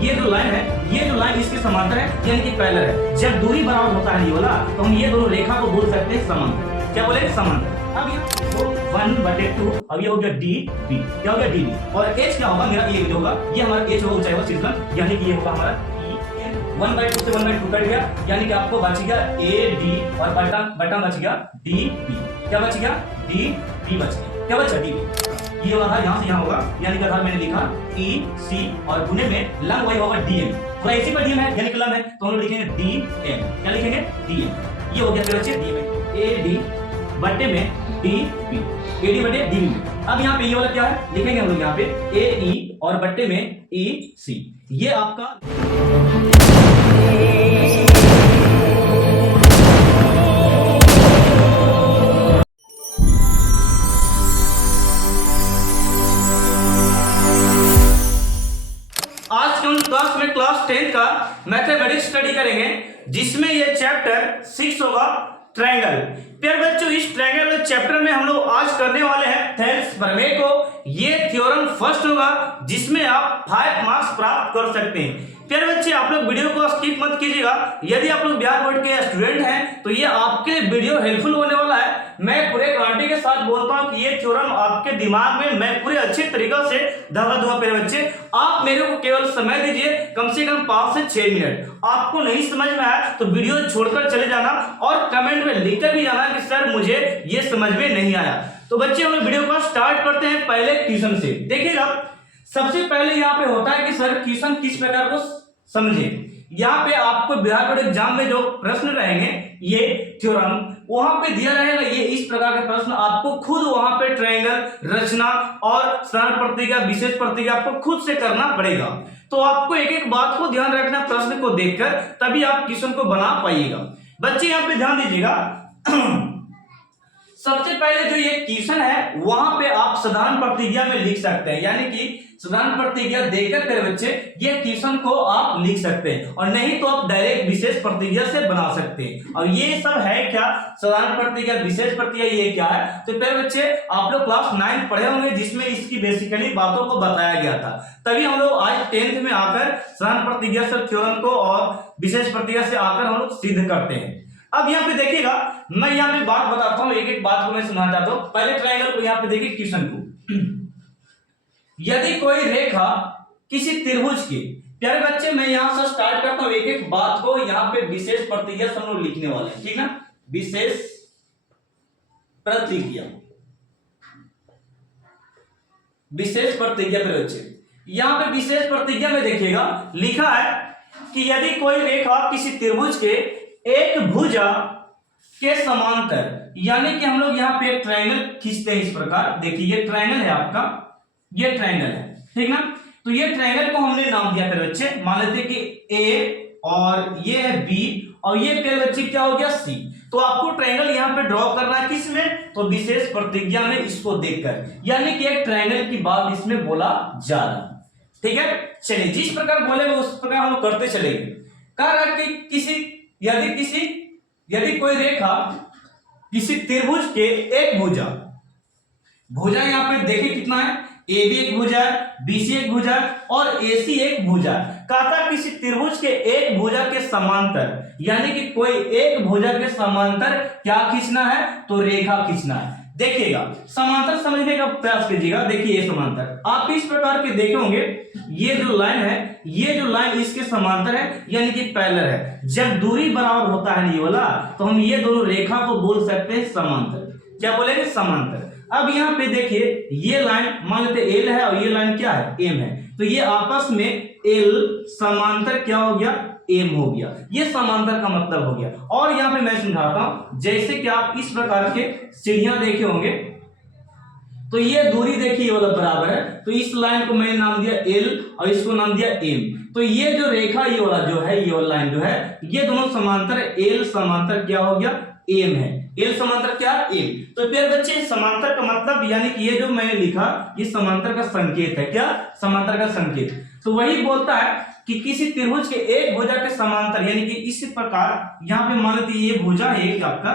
ये जो लाइन है, ये जो लाइन इसके समांतर है यानी कि पैरेलल है। जब दूरी बराबर होता है ये वाला तो हम ये दोनों रेखा को बोल सकते हैं समांतर। क्या बोले? समांतर। अब ये 1/2, अब ये हो गया डी बी, क्या हो गया डी बी, और एच क्या होगा मेरा, ये होगा, ये हमारा एच होगा ऊंचाई शीर्षक, यानी कि ये होगा हमारा 1/2 से 1/2 कट गया, यानी कि आपको बच गया ए डी और बटा बच गया डी बी। क्या बच गया? डी बी बच गया। क्या बचा? D B. ये वाला यहाँ से यहाँ होगा, यानी कि अगर मैंने लिखा ई सी और गुने में लंब वही होगा डी एम, पूरा इसी पर डी एम है यानी कि लंब है, तो हम लोग लिखेंगे डी एम। क्या लिखेंगे? D M. ये हो गया बच्चे डी एम, ए डी बटे में डी बी, ए डी बटे डी बी। अब यहाँ पे ये वाला क्या है लिखेंगे हम लोग यहाँ पे ए ई और बट्टे में ई सी। ये आपका आज के उन क्लास में क्लास 10 का मैथमेटिक्स स्टडी करेंगे, जिसमें ये चैप्टर 6 होगा ट्रायंगल। प्यारे बच्चों, इस ट्रायंगल चैप्टर में हम लोग आज करने वाले हैं थेल्स प्रमेय को। ये थ्योरम फर्स्ट होगा जिसमें आप 5 मार्क्स प्राप्त कर सकते हैं। प्यारे बच्चे, आप लोग वीडियो को स्किप मत कीजिएगा। यदि आप लोग बिहार बोर्ड के स्टूडेंट हैं तो ये आपके लिए वीडियो हेल्पफुल होने वाला है। मैं पूरे गारंटी के साथ बोलता हूं कि ये थ्योरम आपके दिमाग में मैं पूरे अच्छे तरीके से धरा दूंगा। प्यारे बच्चे, आप मेरे को केवल समय दीजिए, कम से कम 5 से 6 मिनट। आपको नहीं समझ में आया तो वीडियो छोड़कर चले जाना और कमेंट में लिखकर भी जाना कि सर मुझे ये समझ में नहीं आया। तो बच्चे, हम लोग वीडियो को स्टार्ट करते हैं पहले क्वेश्चन से। देखिएगा, सबसे पहले यहाँ पे होता है कि सर क्वेश्चन किस प्रकार को समझे। यहाँ पे आपको बिहार बोर्ड एग्जाम में जो प्रश्न रहेंगे ये थ्योरम वहां पे दिया रहेगा, ये इस प्रकार के प्रश्न आपको खुद वहां पे ट्रायंगल रचना और साधारण प्रतिक्रिया विशेष प्रतिक्रिया आपको खुद से करना पड़ेगा। तो आपको एक एक बात को ध्यान रखना प्रश्न को देखकर, तभी आप क्वेश्चन को बना पाइएगा। बच्चे यहाँ पे ध्यान दीजिएगा, सबसे पहले जो ये क्वेश्चन है वहां पे आप साधारण प्रतिक्रिया में लिख सकते हैं, यानी कि साधारण प्रतिक्रिया देकर मेरे बच्चे ये क्वेश्चन को आप लिख सकते हैं, और नहीं तो आप डायरेक्ट विशेष प्रतिक्रिया से बना सकते हैं। और ये सब है क्या? साधारण प्रतिक्रिया विशेष प्रतिक्रिया, ये क्या है? तो मेरे बच्चे, आप लोग क्लास 9 पढ़े होंगे जिसमें इसकी बेसिकली बातों को बताया गया था। तभी हम लोग आज 10th में आकर साधारण प्रतिक्रिया से थ्योरम को और विशेष प्रतिक्रिया से आकर हम लोग सिद्ध करते हैं। अब यहाँ पे देखिएगा, मैं यहाँ पे बात बताता हूँ, एक एक बात को मैं सुनाना चाहता हूँ। पहले ट्रायंगल को यहाँ पे देखिए क्वेश्चन को। यदि कोई रेखा किसी त्रिभुज की, प्यारे बच्चे मैं यहां से स्टार्ट करता हूं एक एक बात को, यहां पे विशेष प्रतिक्रिया सब लोग लिखने वाले हैं, ठीक ना? विशेष प्रतिक्रिया, विशेष प्रतिक्रिया प्यारे बच्चे, यहां पे विशेष प्रतिक्रिया में देखिएगा लिखा है कि यदि कोई रेखा किसी त्रिभुज के एक भुजा के समांतर, यानी कि हम लोग यहाँ पे एक ट्रायंगल खींचते हैं इस प्रकार। देखिए ये ट्रायंगल है आपका, ये ट्रायंगल है, ठीक ना? तो ये ट्रायंगल को हमने नाम दिया प्यारे बच्चे, मान लेते कि ए और ये है बी और ये प्यारे बच्चे क्या हो गया सी। तो आपको ट्रायंगल यहाँ पे ड्रॉ करना है, किस में? तो विशेष प्रतिक्रिया में, इसको देखकर, यानी कि एक ट्रायंगल की बात इसमें बोला जा रहा है, ठीक है? चलिए, जिस प्रकार बोलेगा उस प्रकार हम करते चलेंगे। कह रहा है कि यदि कोई रेखा किसी त्रिभुज के एक भुजा, भुजा यहाँ पे देखिए कितना है, ए बी एक भुजा है, बीसी एक भुजा है और एसी एक भुजा है। कहता किसी त्रिभुज के एक भुजा के समांतर, यानी कि कोई एक भुजा के समांतर क्या खींचना है? तो रेखा खींचना है। देखिएगा, समांतर समझने का प्रयास कीजिएगा। देखिए ये समांतर आप इस प्रकार के देखे होंगे, ये जो लाइन है, ये जो लाइन इसके समांतर है यानी कि पैरेलल है। जब दूरी बराबर होता है ये वाला तो हम ये दोनों रेखा को बोल सकते हैं समांतर। क्या बोलेंगे? समांतर। अब यहाँ पे देखिए ये लाइन मान लेते एल है और ये लाइन क्या है? एम है। तो ये आपस में एल समांतर क्या हो गया? एम हो गया। ये समांतर का मतलब हो गया। और यहाँ पे मैं समझाता हूं, जैसे कि आप इस प्रकार के सीढ़ियां देखे होंगे, तो ये दूरी देखिए ये वाला बराबर है, तो इस लाइन को मैंने नाम दिया एल और इसको नाम दिया एम। तो ये जो रेखा ये वाला जो है, ये वाला लाइन जो है, ये दोनों समांतर, एल समांतर क्या हो गया? एम है। एल समांतर क्या? एम। तो प्यारे बच्चे, समांतर का मतलब यानी कि ये जो मैंने लिखा ये समांतर का संकेत है। क्या? समांतर का संकेत। तो वही बोलता है कि किसी त्रिभुज के एक भुजा के समांतर, यानी कि इस प्रकार यहाँ पे मान लीजिए ये भुजा है एक आपका,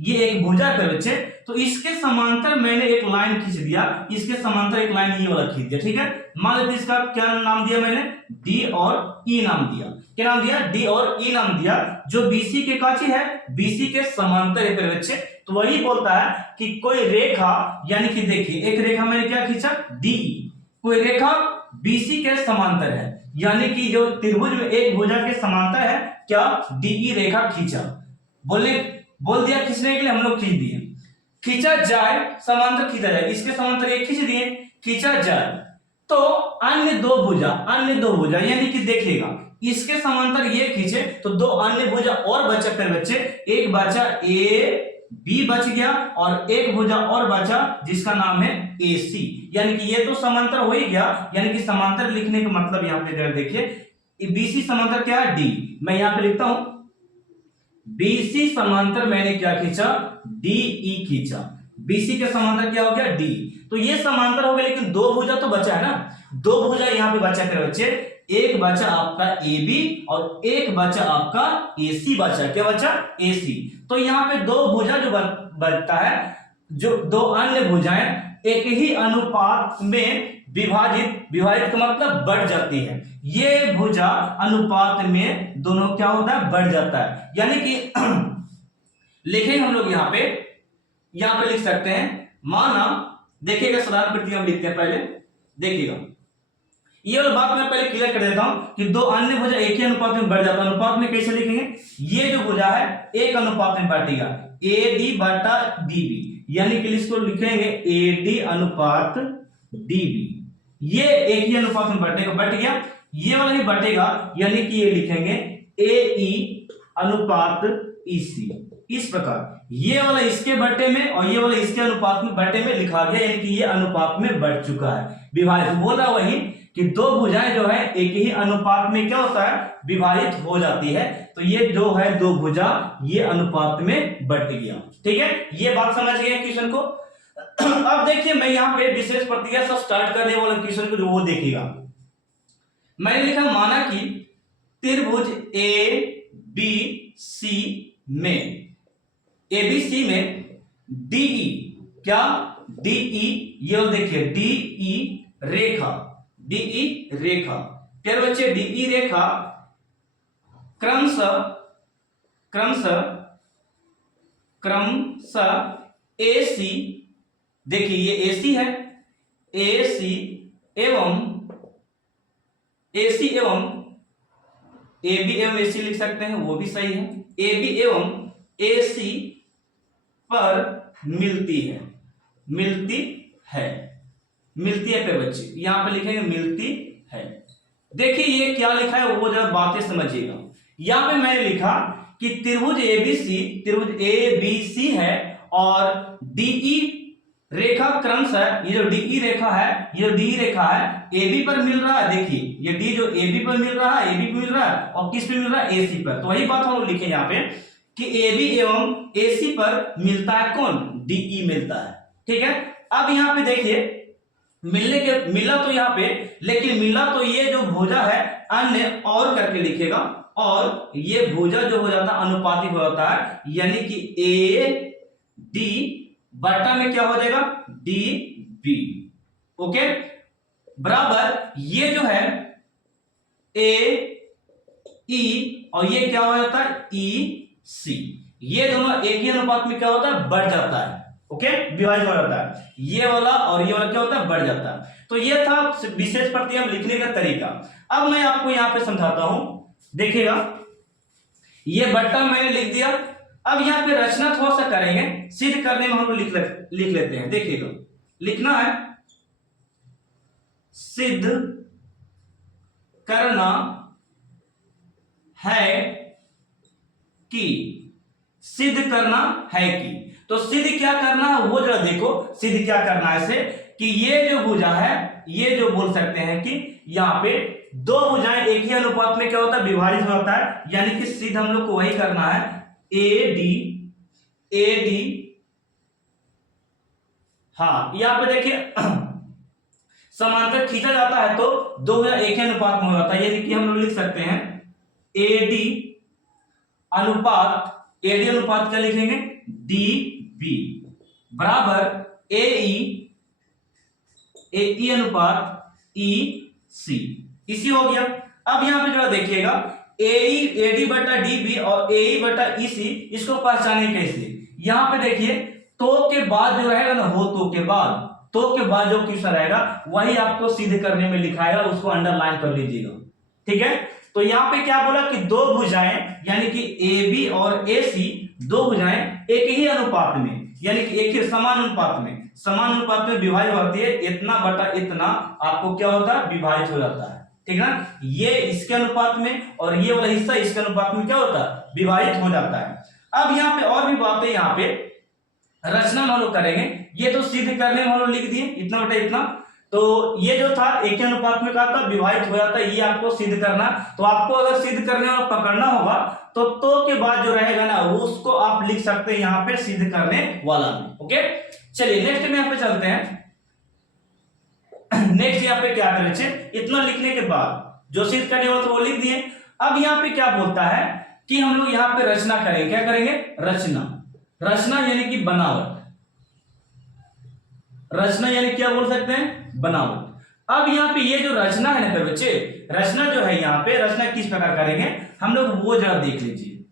ये एक भुजा है प्यारे बच्चे, तो इसके समांतर मैंने एक लाइन खींच दिया, इसके समांतर एक लाइन ये वाला खींच दिया, ठीक है। मान लेते इसका क्या नाम दिया मैंने, डी और ई नाम दिया। क्या नाम दिया, डी और ई नाम दिया, जो बीसी के काची है, बीसी के समांतर है प्यारे बच्चे। तो वही बोलता है कि कोई रेखा, यानी कि देखिए एक रेखा मैंने क्या खींचा, डीई, कोई रेखा बीसी के समांतर है, यानी कि जो त्रिभुज में एक भुजा के समांतर है, क्या डीई रेखा खींचा, बोल दिया खींचने के लिए हम लोग खींच दिए। खींचा जाए, समांतर खींचा जाए, इसके समांतर एक खींच दिए, खींचा जाए तो अन्य दो भुजा यानी कि देखिएगा इसके समांतर ये खींचे तो दो अन्य भुजा और बचा फिर बच्चे, एक बचा ए बी बच गया और एक भुजा और बचा जिसका नाम है ए सी, यानी कि ये तो समांतर हो ही गया। यानी कि समांतर लिखने का मतलब यहां पे जरा देखिए, बीसी समांतर क्या है, डी, मैं यहां पे लिखता हूं बीसी समांतर मैंने क्या खींचा, डीई खींचा, बीसी के समांतर क्या हो गया, डी। तो ये समांतर हो गया, लेकिन दो भुजा तो बचा है ना, दो भुजा यहां पे बचा कर बच्चे, एक बचा आपका ए बी और एक बचा आपका ए सी बचा, क्या बचा, ए सी। तो यहाँ पे दो भुजा जो बनता है, जो दो अन्य भुजाएं एक ही अनुपात में विभाजित का मतलब बढ़ जाती है, ये भुजा अनुपात में दोनों क्या होता है, बढ़ जाता है। यानी कि लिखेंगे हम लोग यहाँ पे लिख सकते हैं, माना देखिएगा साधारण प्रक्रिया हम लिखते हैं, पहले देखिएगा ये वाला बात मैं पहले क्लियर कर देता हूं कि दो अन्य भुजा एक ही अनुपात में बढ़ जाता है। अनुपात में कैसे लिखेंगे, ये जो भुजा है एक अनुपात में बढ़ेगा, ए डी बटा डी बी, यानी कि इसको लिखेंगे ए डी अनुपात डी बी, ये एक ही अनुपात में बढ़ेगा, बढ़ गया, ये वाला ही बढ़ेगा, यानी कि ये लिखेंगे ए ई अनुपात ई सी। इस प्रकार ये वाला इसके बटे में और ये वाला इसके अनुपात में बटे में लिखा गया, यानी कि ये अनुपात में बढ़ चुका है, विभाजित। बोल रहा वही कि दो भुजाएं जो है एक ही अनुपात में क्या होता है, विभाजित हो जाती है। तो ये जो है दो भुजा ये अनुपात में बढ़ गया, ठीक है, ये बात समझ गए क्वेश्चन को। अब देखिए मैं यहाँ पे विशेष प्रतिक्रिया से स्टार्ट करने वाला क्वेश्चन को जो वो देखिएगा, मैंने लिखा माना कि त्रिभुज ए बी सी में, एबीसी में डीई, क्या डीई, ये देखिए डीई रेखा, डीई रेखा, फिर बच्चे डीई रेखा क्रमशः एसी, देखिए ये एसी है, एसी एवं एबी एवं एसी लिख सकते हैं, वो भी सही है, एबी एवं एसी पर मिलती है पे बच्चे, यहां पे लिखेंगे मिलती है। देखिए ये क्या लिखा है वो जरा बातें समझिएगा। यहां पे मैंने लिखा कि त्रिभुज एबीसी है और डीई रेखा क्रमशः, ये जो डीई रेखा है एबी पर मिल रहा है, देखिए ये डी जो एबी पर मिल रहा है और किस पे मिल रहा है, एसी पर। तो वही बात हम लोग लिखे यहाँ पे कि एबी एवं एसी पर मिलता है कौन, डीई मिलता है, ठीक है। अब यहाँ पे देखिए मिला तो यहाँ पे, लेकिन मिला तो ये जो भुजा है अन्य और करके लिखेगा, और ये भुजा जो हो जाता है अनुपातिक हो जाता है, यानी कि ए डी बटा में क्या हो जाएगा, डी बी, ओके, बराबर ये जो है ए ई और ये क्या हो जाता है ई सी, ये दोनों एक ही अनुपात में क्या होता है, बढ़ जाता है, ओके, विभाजित हो जाता है, ये वाला और ये वाला क्या होता है, बढ़ जाता है। तो ये था विशेष प्रतिक्रिया लिखने का तरीका। अब मैं आपको यहां पे समझाता हूं, देखिएगा ये बट्टा मैंने लिख दिया। अब यहां पे रचना थोड़ा सा करेंगे, सिद्ध करने में हम लोग लिख लेते हैं। देखिएगा लिखना है सिद्ध करना है कि, सिद्ध करना है कि, तो सिद्ध क्या करना है वो जरा देखो, सिद्ध क्या करना है इसे कि ये जो भुजा है, ये जो बोल सकते हैं कि यहां पे दो भुजाएं एक ही अनुपात में क्या होता है, विभाजित होता है, यानी कि सिद्ध हम लोग को वही करना है, ए डी, हाँ यहां पे देखिए समांतर खींचा जाता है तो दो भुजा एक ही अनुपात में हो जाता है, यानी कि हम लोग लिख सकते हैं ए डी अनुपात क्या लिखेंगे, डी बी बराबर ए अनुपात ई सी, इसी हो गया। अब यहां पे जरा देखिएगा ए डी बटा डी बी और ए बटा ई सी, इसको पहचाने कैसे? यहां पे देखिए तो के बाद जो रहेगा ना, हो तो के बाद जो क्वेश्चन रहेगा वही आपको सिद्ध करने में लिखाएगा, उसको अंडरलाइन कर लीजिएगा, ठीक है। तो यहाँ पे क्या बोला कि दो भुजाएं यानी कि ए बी और ए सी, दो भुजाएं एक ही अनुपात में यानी कि एक ही समान अनुपात में विभाजित होती है, इतना बटा इतना आपको क्या होता है, विभाजित हो जाता है, ठीक है ना। ये इसके अनुपात में और ये वाला हिस्सा इसके अनुपात में क्या होता है, विभाजित हो जाता है। अब यहाँ पे और भी बातें यहाँ पे रचना हम लोग करेंगे, ये तो सिद्ध करने में हम लोग लिख दिए इतना बटा इतना, तो ये जो था एक अनुपात में कहा था विभाजित हो जाता है, ये आपको सिद्ध करना। तो आपको अगर सिद्ध करने और पकड़ना होगा तो के बाद जो रहेगा ना वो उसको आप लिख सकते हैं यहाँ पे सिद्ध करने वाला में। ओके, चलिए नेक्स्ट में यहाँ पे चलते हैं। नेक्स्ट यहाँ पे क्या करें, इतना लिखने के बाद जो सिद्ध करने वाला था वो लिख दिए। अब यहाँ पे क्या बोलता है कि हम लोग यहाँ पे रचना करेंगे, क्या करेंगे, रचना यानी कि बनावट, रचना यानी क्या बोल सकते हैं, बनावट। अब यहाँ पे ये जो रचना है ना बच्चे, रचना जो है यहाँ पे रचना किस प्रकार करेंगे हम लोग वो जरा देख लीजिए।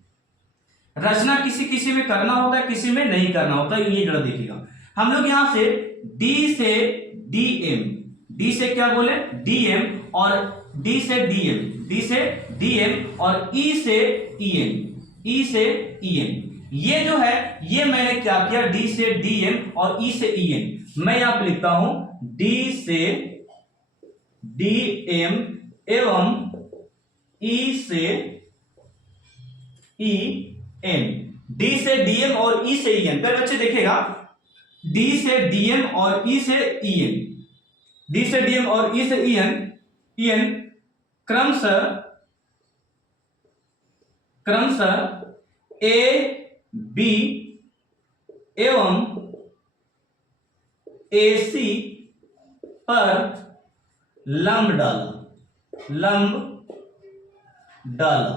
रचना किसी किसी में करना होता है, किसी में नहीं करना होता है, ये जरा देखिएगा। हम लोग यहाँ से डी से डीएम, डी से क्या बोले डीएम और डी से डीएम और ई से ईएन, ये जो है ये मैंने क्या किया, डी से डीएम और ई से ईएन, मैं यहां पे लिखता हूं डी से डीएम एवं ई से ईएन, डी से डीएम और ई से ईएन। फिर बच्चे देखिएगा डी से डीएम और ई से ईएन, डी से डीएम और ई से ईएन क्रमशः ए बी एवं AC पर लंब डाला।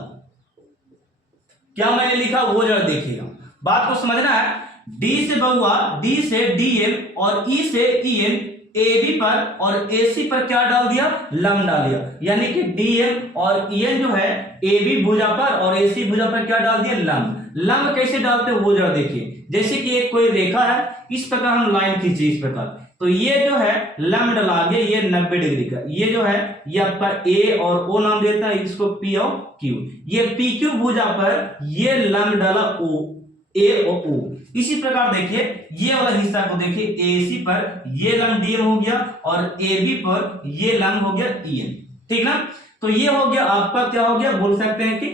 क्या मैंने लिखा वो जरा देखिएगा, बात को समझना है। डी से बहुआ, डी से डीएम और ई से ईएन, AB पर और AC पर क्या डाल दिया, लंब डाल दिया, यानी कि डीएम और ईएन जो है AB भुजा पर और AC भुजा पर क्या डाल दिया, लंब। लंब कैसे डालते हो वो जरा देखिए, जैसे कि एक कोई रेखा है, इस प्रकार हम लाइन खींचे इस प्रकार, तो ये जो है लंब डला गया, ये 90 डिग्री का, ये जो है ये आपका ए और ओ नाम देता है, इसको पी और क्यू, ये PQ भुजा पर ये लंब डाला ओ, ए और ओ। इसी प्रकार देखिए ये वाला हिस्सा को देखिए, AC पर ये लंब डीएम हो गया और AB पर ये लंब हो गया ईएन, ठीक ना। तो ये हो गया आपका क्या हो गया, बोल सकते हैं कि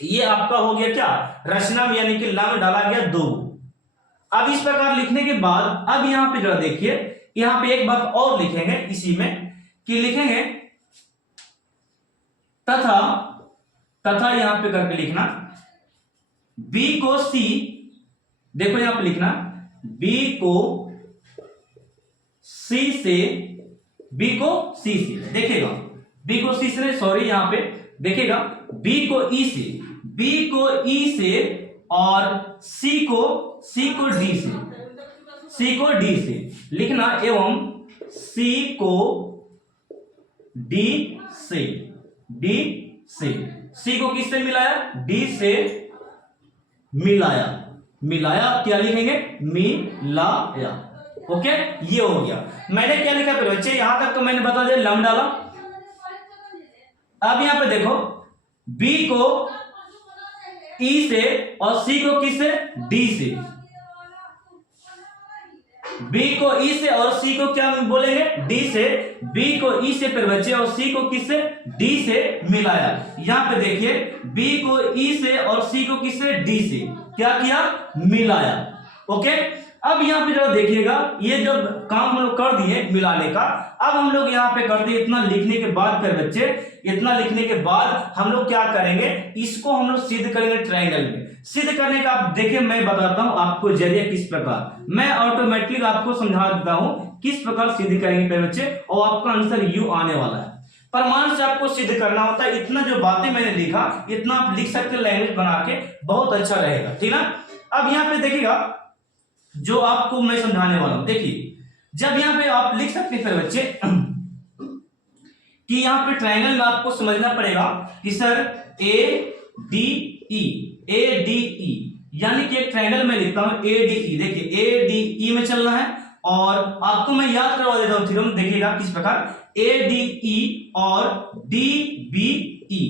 ये आपका हो गया क्या, रचना में यानी कि लंब डाला गया दो। अब इस प्रकार लिखने के बाद अब यहां पे जरा देखिए, यहां पे एक बात और लिखेंगे इसी में कि लिखेंगे तथा यहां पे करके लिखना B को C, देखो यहां पे लिखना B को C से देखिएगा, B को C से सॉरी यहां पे देखिएगा B को E से और C को D से लिखना एवं C को D से C को किससे मिलाया, D से मिलाया क्या लिखेंगे, मिलाया। ओके, ये हो गया। मैंने क्या लिखा फिर बच्चे, यहां तक तो मैंने बता दिया लंब डाला। अब यहां पे देखो B को E से और C को किससे, D से, B को E से और C को क्या बोलेंगे, D से, B को E से फिर बच्चे और C को किससे, D से मिलाया। यहां पे देखिए B को E से और C को किससे, D से क्या किया, मिलाया। ओके, अब यहां पे जरा देखिएगा, ये जब काम हम लोग कर दिए मिलाने का, अब हम लोग यहां पे कर दिए इतना लिखने के बाद फिर बच्चे, इतना लिखने के बाद हम लोग क्या करेंगे, इसको हम लोग सिद्ध करेंगे ट्रायंगल में। सिद्ध करने का आप देखिए मैं बताता हूं आपको जरिया किस प्रकार, मैं ऑटोमेटिक आपको समझा देता हूं किस प्रकार सिद्ध करेंगे फिर बच्चे, और आपका आंसर यू आने वाला है। प्रमाण से आपको सिद्ध करना होता है, इतना जो बातें मैंने लिखा इतना आप लिख सकते हैं, लैंग्वेज बना के बहुत अच्छा रहेगा, ठीक ना। अब यहाँ पे देखिएगा जो आपको मैं समझाने वाला हूं, देखिए जब यहाँ पे आप लिख सकते हैं फिर बच्चे कि यहाँ पे ट्रायंगल में आपको समझना पड़ेगा कि सर ए डी ई, यानी कि एक ट्रायंगल में लिखता हूं ए डी ई, देखिए ए डी ई में चलना है। और आपको मैं याद करवा देता हूं थ्योरम, देखिएगा किस प्रकार ए डी ई और डी बी ई,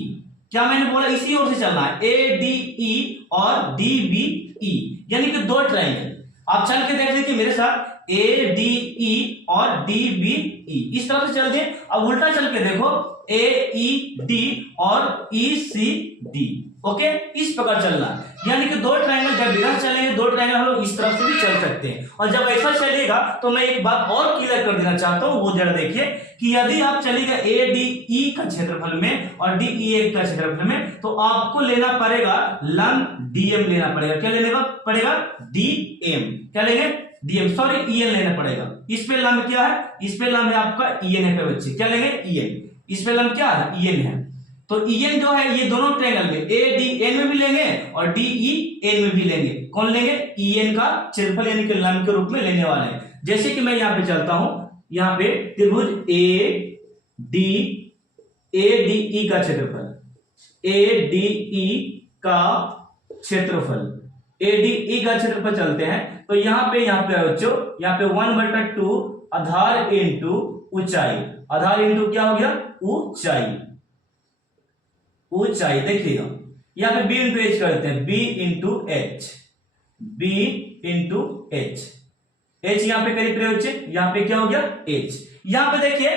क्या मैंने बोला इसी ओर से चलना है, ए डी ई और डी बी ई, यानी कि दो ट्रायंगल। आप चल के देख लीजिए मेरे साथ ए डी ई और डी बी ई, इस तरह से चल दें। अब उल्टा चल के देखो ए ई डी और ई सी डी, ओके इस प्रकार चलना है। यानी कि दो ट्रायंगल जब इधर चलेंगे, दो ट्रायंगल हम लोग इस तरफ से भी चल सकते हैं। और जब ऐसा चलेगा तो मैं एक बात और क्लियर कर देना चाहता हूं, वो जरा देखिए कि यदि आप चलेगा ए डी ई का क्षेत्रफल में और डी ई ए का क्षेत्रफल में, तो आपको लेना पड़ेगा लंब डीएम लेना पड़ेगा। क्या लेने का पड़ेगा? डीएम। क्या लेंगे? डीएम, सॉरी ईएन लेना पड़ेगा। इस पे लंब क्या है? इस पे लंब है आपका ईएन है पे बच्चे। क्या लेंगे? ईएन। इस पे लंब क्या है? ईएन है। तो ईएन जो है ये दोनों ट्रायंगल में ए डी एन में भी लेंगे और डी ई एन में भी लेंगे। कौन लेंगे? ईएन का क्षेत्रफल यानी कि लंब के रूप में लेने वाले हैं। जैसे कि मैं यहाँ पे चलता हूं, यहाँ पे त्रिभुज ए डी ई का क्षेत्रफल, ए डी ई का क्षेत्रफल, ए डी ई का क्षेत्रफल चलते हैं। तो यहाँ पे बच्चों यहाँ पे 1/2 आधार इंटू ऊंचाई, आधार इंटू क्या हो गया? ऊंचाई, ऊंचाई। देखिएगा यहाँ पे बी इंटू एच करते हैं, B into H, B into H, H यहाँ पे करीब बच्चे, यहाँ पे क्या हो गया? एच। यहाँ पे देखिए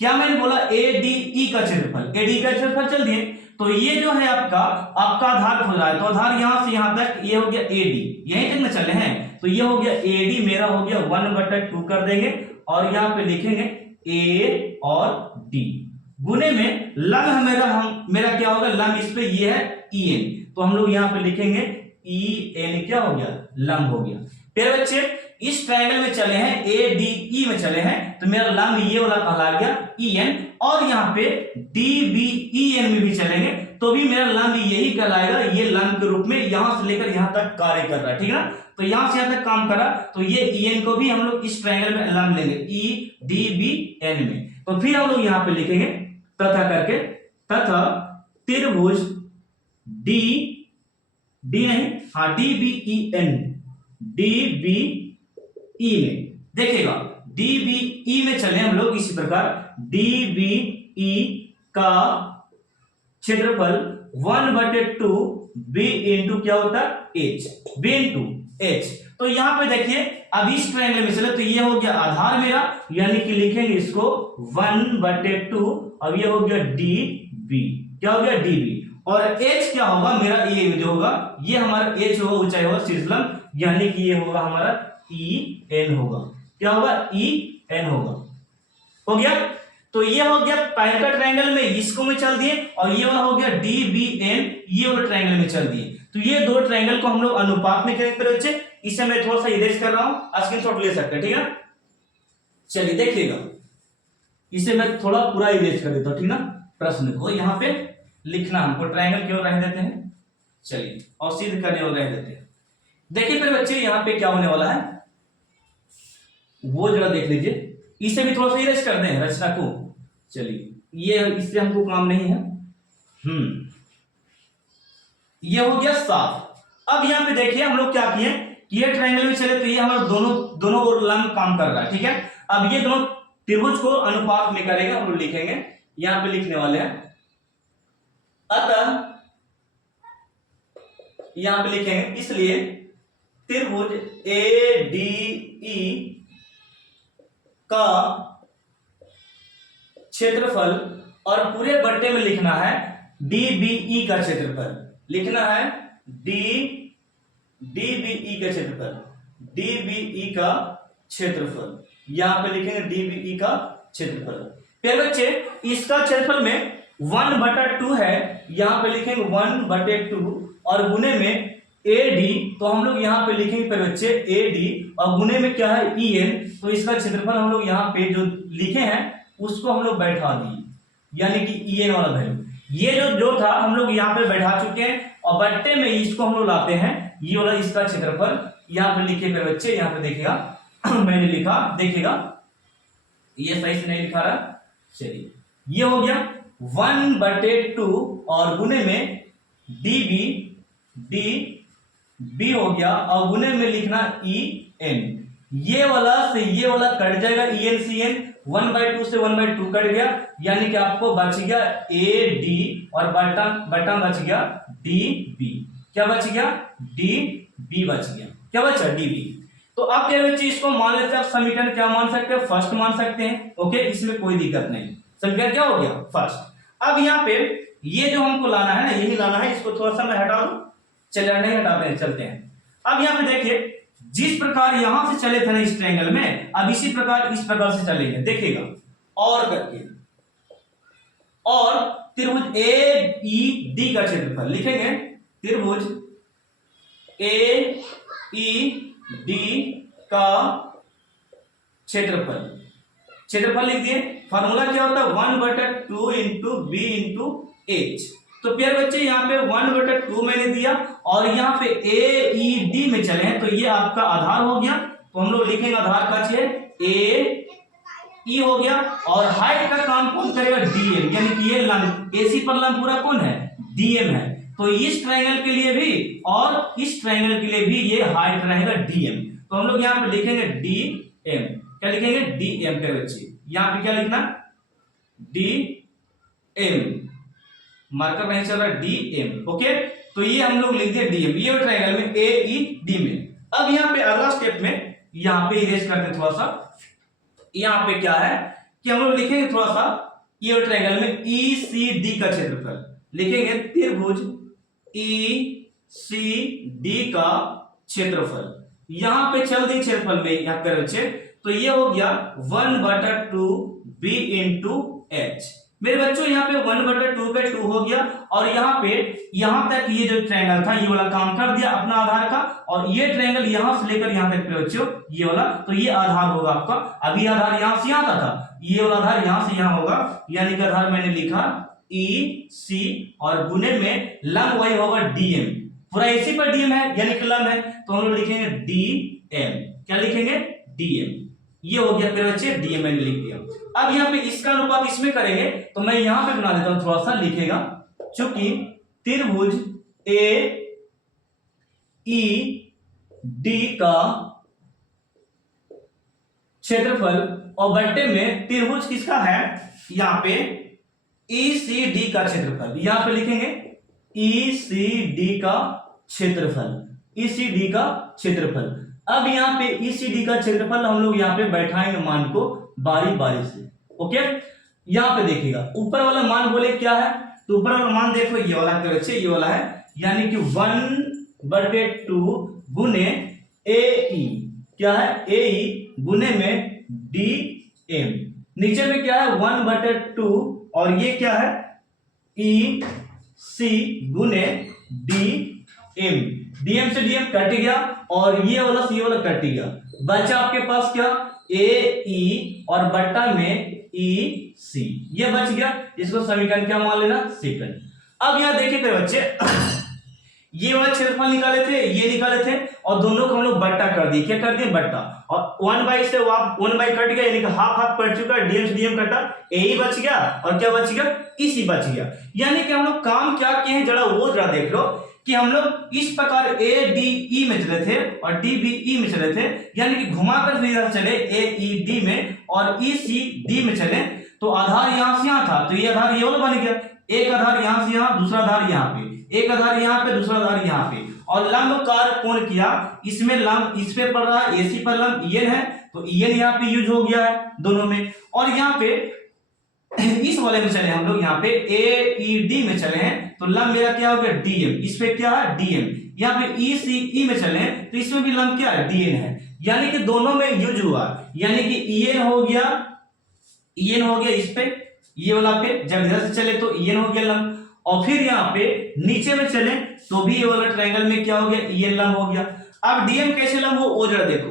क्या मैंने बोला? ए डी ई का क्षेत्रफल, ए डी का क्षेत्रफल चल दिए। तो ये जो है आपका आधार खोल रहा है, तो आधार यहां से यहां तक ये हो गया ए डी, यहीं तक में चले हैं। तो ये हो गया ए डी मेरा हो गया 1/2 कर देंगे और यहाँ पे लिखेंगे ए और डी, गुने में लंब मेरा क्या होगा? लंब इस पे ये है ई एन, तो हम लोग यहाँ पे लिखेंगे ई एन, क्या हो गया? लंब हो गया। फिर बच्चे इस ट्रायंगल में चले हैं, ए डी ई में चले हैं, तो मेरा लंब ये वाला कहला गया ई एन। और यहाँ पे डी बी ई एन में भी चलेंगे तो भी मेरा लंब यही कहलाएगा, ये लंब के रूप में यहां से लेकर यहां तक कार्य कर रहा है, ठीक है ना। तो यहां से यहां तक काम कर रहा, तो ये ई एन को भी हम लोग इस ट्रायंगल में लंब लेंगे ई डी बी एन में। तो फिर हम लोग यहाँ पे लिखेंगे तथा करके, तथा त्रिभुज डी नहीं, हाँ D B E N, D B E में देखिएगा डी बी ई में चले हम लोग इसी प्रकार, डी बी ई का क्षेत्रफल 1/2 बी इंटू क्या होता है? H, B into H. तो यहां पे देखिए अब इस ट्रायंगल में चले तो ये हो गया आधार मेरा, यानी कि लिखेंगे इसको 1/2, अब ये हो गया डी बी, क्या हो गया? D B. और एच क्या होगा मेरा? ये जो होगा ये हमारा एच होगा, ऊंचाई होगा शीर्षलंब, यानी कि ये होगा हमारा ई एन होगा। क्या होगा? ई एन होगा। हो गया। तो ये हो गया पहले का ट्रायंगल में इसको में चल दिए, और ये वाला हो गया डी बी एन, ये वाला ट्रायंगल में चल दिए। तो ये दो ट्रायंगल को हम लोग अनुपात में करेंगे बच्चे। इसे मैं थोड़ा सा इरेज कर रहा हूं, स्क्रीनशॉट ले सकते हैं, ठीक है। चलिए देखिएगा, इसे मैं थोड़ा पूरा इरेज कर देता हूं, ठीक ना। प्रश्न को यहाँ पे लिखना हमको, ट्रायंगल क्यों रह देते हैं, चलिए, और सिद्ध करने वाले रह देते हैं। देखिए फिर बच्चे यहाँ पे क्या होने वाला है वो जरा देख लीजिए, इसे भी थोड़ा सा इरेज कर दें रचना को। चलिए ये इससे हमको काम नहीं है। ये हो गया साफ। अब यहाँ पे देखिए हम लोग क्या किए कि ये ट्रायंगल में चले तो ये हमारा दोनों ओर लंब काम कर रहा है, ठीक है। अब ये दोनों त्रिभुज को अनुपात में करेगा, हम लोग लिखेंगे यहाँ पे लिखने वाले हैं, अतः यहां पे लिखेंगे, इसलिए त्रिभुज ए डी ई का क्षेत्रफल, और पूरे बट्टे में लिखना है डी बी ई का क्षेत्रफल, लिखना है डी बी ई का क्षेत्रफल, डी बी ई का क्षेत्रफल, यहां पे लिखेंगे डी बी ई का क्षेत्रफल। फिर बच्चे इसका क्षेत्रफल में 1/2 है, यहां पे लिखेंगे 1/2 और गुने में ए डी, तो हम लोग यहाँ पे लिखेंगे फिर बच्चे ए डी और गुने में क्या है ई एन। तो इसका क्षेत्रफल हम लोग यहाँ पे जो लिखे हैं उसको हम लोग बैठा दिए, यानी कि ई एन वाला वैल्यू। ये जो था हम लोग यहाँ पे बैठा चुके हैं और बट्टे में इसको हम लोग लाते हैं, ये वाला इसका क्षेत्रफल यहाँ पे लिखे मेरे बच्चे, यहाँ पे देखिएगा मैंने लिखा, देखिएगा ये सही से नहीं लिखा रहा, चलिए ये हो गया 1/2 और गुने में डी हो गया और गुने में लिखना EN, ये वाला से ये वाला कट जाएगा, EN CN 1/2 से 1/2 कट गया, यानी कि आपको बच गया AD और बटा बच गया DB, क्या बच गया DB बच गया, क्या बचा DB। तो अब क्या बच्चे इसको मान लेते हैं, आप समीकरण क्या मान सकते हैं, फर्स्ट मान सकते हैं, ओके, इसमें कोई दिक्कत नहीं, समीकरण क्या हो गया फर्स्ट। अब यहाँ पे ये जो हमको लाना है ना, यही लाना है, इसको थोड़ा सा मैं हटा दूं, चलिए नहीं हटाते हैं, चलते हैं। अब यहाँ पे देखिए जिस प्रकार यहां से चले थे ना इस ट्रायंगल में, अब इसी प्रकार इस प्रकार से चलेंगे, देखिएगा और करके, और त्रिभुज AED का क्षेत्रफल लिखेंगे, त्रिभुज AED का क्षेत्रफल लिख दिए। फार्मूला क्या होता है 1/2 इंटू B इंटू H। तो प्यारे बच्चे यहाँ पे 1/2 मैंने दिया और यहाँ पे AED में चले हैं तो ये आपका आधार हो गया, तो हम लोग लिखेंगे आधार का AE हो गया, और हाइट का काम कौन करेगा DM, यानी कि ये लंब AC पर लंब पूरा कौन है DM है, तो इस ट्रायंगल के लिए भी और इस ट्रायंगल के लिए भी ये हाइट रहेगा DM। तो हम लोग यहाँ पे लिखेंगे DM, क्या लिखेंगे DM के बच्चे, यहाँ पे क्या लिखना DM, मार्कर नहीं चल रहा DM, ओके, तो ये हम लोग लिख दिए DM, ये ट्रायंगल में AED में। अब यहाँ पे अगला स्टेप में यहाँ पे इरेज करते थोड़ा सा, यहाँ पे क्या है कि हम लोग लिखेंगे थोड़ा सा ये ट्रायंगल में ECD का क्षेत्रफल लिखेंगे, त्रिभुज ECD का क्षेत्रफल, यहाँ पे चल दी क्षेत्रफल में यहाँ पे बच्चे, तो ये हो गया 1/2 B इंटू H। मेरे बच्चों यहाँ पे 1/2 हो गया, और यहाँ पे यहाँ तक ये जो ट्रायंगल था ये वाला काम कर दिया अपना आधार का, और ये ट्रायंगल यहाँ से लेकर यहाँ तक मेरे बच्चों ये वाला, तो ये आधार होगा आपका, अभी आधार यहाँ से यहाँ था, ये वाला आधार यहाँ से यहाँ होगा, यानी कि आधार मैंने लिखा EC और गुने में लंब वही होगा DM, पूरा AC पर DM है यानी कि लंब है, तो हम लोग लिखेंगे DM, क्या लिखेंगे DM, ये हो गया मेरे बच्चे DM मैंने लिख दिया। अब यहाँ पे इसका अनुपात इसमें करेंगे, तो मैं यहाँ पे बना देता हूं थोड़ा सा लिखेगा, चूंकि त्रिभुज AED का क्षेत्रफल और बट्टे में त्रिभुज किसका है, यहाँ पे ECD का क्षेत्रफल, यहाँ पे लिखेंगे ECD का क्षेत्रफल। अब यहाँ पे ECD का क्षेत्रफल हम लोग यहाँ पे बैठाएंगे मान को बारी बारी से, ओके। यहाँ पे देखिएगा ऊपर वाला मान बोले क्या है, तो ऊपर वाला मान देखो ये वाला के बच्चे, ये वाला है, यानी कि 1/2 गुने AE, क्या है AE गुने में DM, नीचे में क्या है 1/2 और ये क्या है EC गुने DM से DM कट गया और ये वाला C वाला कट गया, बचा आपके पास क्या AE और बट्टा में EC, ये बच गया, इसको समीकरण क्या मान लेना सेकंड। अब यहां देखिए मेरे बच्चे ये वाला क्षेत्रफल निकाले थे, ये निकाले थे, और दोनों को हम लोग बट्टा कर दिए, क्या कर दिए बट्टा, और 1/2 से 1/2 कट गया, यानी कि हाफ कट चुका, DM से DM कटा, AE बच गया और क्या बच गया EC बच गया। यानी कि हम लोग काम क्या किए हैं जरा देख लो कि हम लोग इस प्रकार ADE में चले थे और DBE में चले थे, यानी कि घुमाकर फिर इधर चले AED में और ECD में चले, तो आधार यहां से यहां था, तो ये आधार ये वाला बन गया, एक आधार यहां से यहां, दूसरा आधार यहां पे, एक आधार यहां पे, दूसरा आधार यहां पे, और लंब कार्य कोण किया, इसमें लंब इस पे पड़ रहा है, AC पर लंब EN है, तो EN यहाँ पे यूज हो गया है दोनों में, और यहाँ पे इस वाले में चले हम लोग, यहाँ पे AED में चले हैं, तो लंब मेरा क्या हो गया DM, इस पे क्या है DM, यहाँ पे ECE में चले हैं तो इसमें भी लंब क्या है DN है, यानी कि दोनों में यूज हुआ, यानी कि EN हो गया इस पे, ये वाला पे जब इधर से चले तो EN हो गया लंब, और फिर यहाँ पे नीचे में चले तो भी ये वाला ट्रायंगल में क्या हो गया EN लंब हो गया। अब DM कैसे लंब हो वो जरा देखो,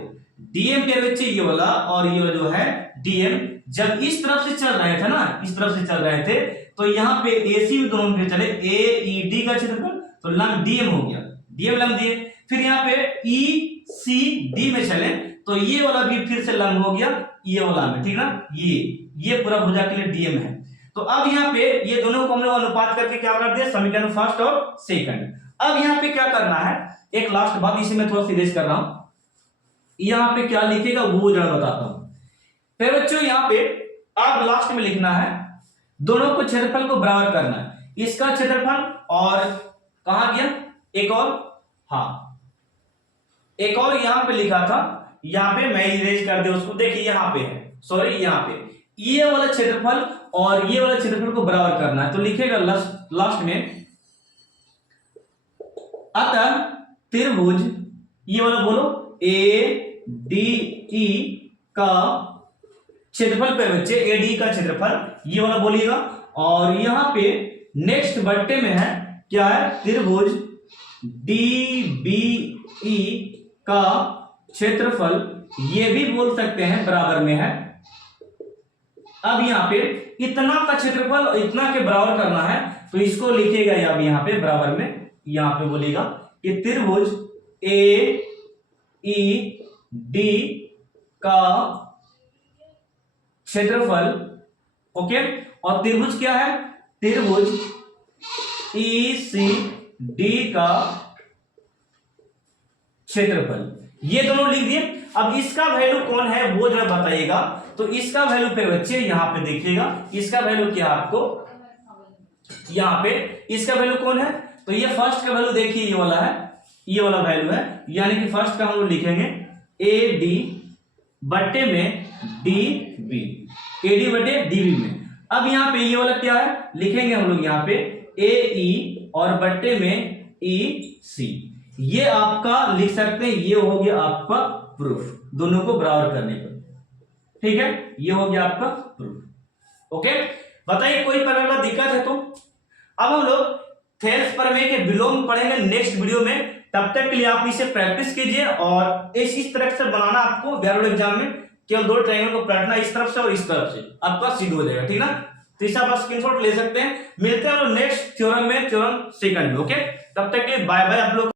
DM के बच्चे ये वाला और ये वाला जो है DM जब इस तरफ से चल रहे थे ना, इस तरफ से चल रहे थे तो यहाँ पे AC में दोनों पे चले AED का क्षेत्रफल तो लंब DM हो गया, DM लंब दिए। फिर यहाँ पे ECD में चले तो ये वाला भी फिर से लंब हो गया ये वाला में, ठीक ना, ये पूरा भुजा के लिए DM है। तो अब यहाँ पे ये दोनों को हम लोग अनुपात करके क्या कर दिया, समीकरण फर्स्ट और सेकंड। अब यहाँ पे क्या करना है, एक लास्ट बात, इसे मैं थोड़ा सीरियस कर रहा हूं, यहाँ पे क्या लिखेगा वो जरा बताता हूं। फिर बच्चों यहाँ पे अब लास्ट में लिखना है दोनों को क्षेत्रफल को बराबर करना है, इसका क्षेत्रफल और कहां गया एक और, हाँ एक और यहाँ पे लिखा था, यहाँ पे मैं इरेज कर दिया उसको, देखिए यहाँ पे है, सॉरी यहाँ पे ये वाला क्षेत्रफल और ये वाला क्षेत्रफल को बराबर करना है। तो लिखेगा लास्ट में, अतः त्रिभुज ये वाला बोलो ADE का क्षेत्रफल पे बच्चे, ADE का क्षेत्रफल ये वाला बोलिएगा, और यहां पे नेक्स्ट बट्टे में है क्या है, त्रिभुज DBE का क्षेत्रफल ये भी बोल सकते हैं बराबर में है। अब यहाँ पे इतना का क्षेत्रफल इतना के बराबर करना है तो इसको लिखेगा अब यहाँ पे बराबर में, यहाँ पे बोलेगा कि त्रिभुज AED का क्षेत्रफल, ओके, और त्रिभुज क्या है, त्रिभुज ECD का क्षेत्रफल, ये दोनों लिख दिए। अब इसका वैल्यू कौन है वो जरा बताइएगा। तो इसका वैल्यू पे बच्चे यहाँ पे देखिएगा, इसका वैल्यू क्या है आपको, यहाँ पे इसका वैल्यू कौन है, तो ये फर्स्ट का वैल्यू देखिए ये वाला है, ये वाला वैल्यू है, यानी कि फर्स्ट का हम लोग लिखेंगे AD बट्टे में DB, AD बट्टे DB में। अब यहाँ पे ये वाला क्या है, लिखेंगे हम लोग यहाँ पे AE और बट्टे में EC, ये आपका लिख सकते हैं, ये हो गया आपका प्रूफ दोनों को बराबर करने पर, ठीक है, ये हो गया आपका प्रूफ। ओके, बताइए कोई प्रकार दिक्कत है तो। अब हम लोग थेल्स प्रमेय के विलोम पढ़ेंगे नेक्स्ट वीडियो में, तब तक के लिए आप इसे प्रैक्टिस कीजिए और इस तरह से बनाना आपको बोर्ड एग्जाम में, केवल दो ट्रायंगल को पलटना इस तरफ से और इस तरफ से, आपका सीधा हो जाएगा, ठीक ना। तो इसे आप स्क्रीनशॉट ले सकते हैं। मिलते हैं नेक्स्ट थ्योरम में, थ्योरम सेकंड में। ओके, तब तक के लिए बाय बाय आप लोग।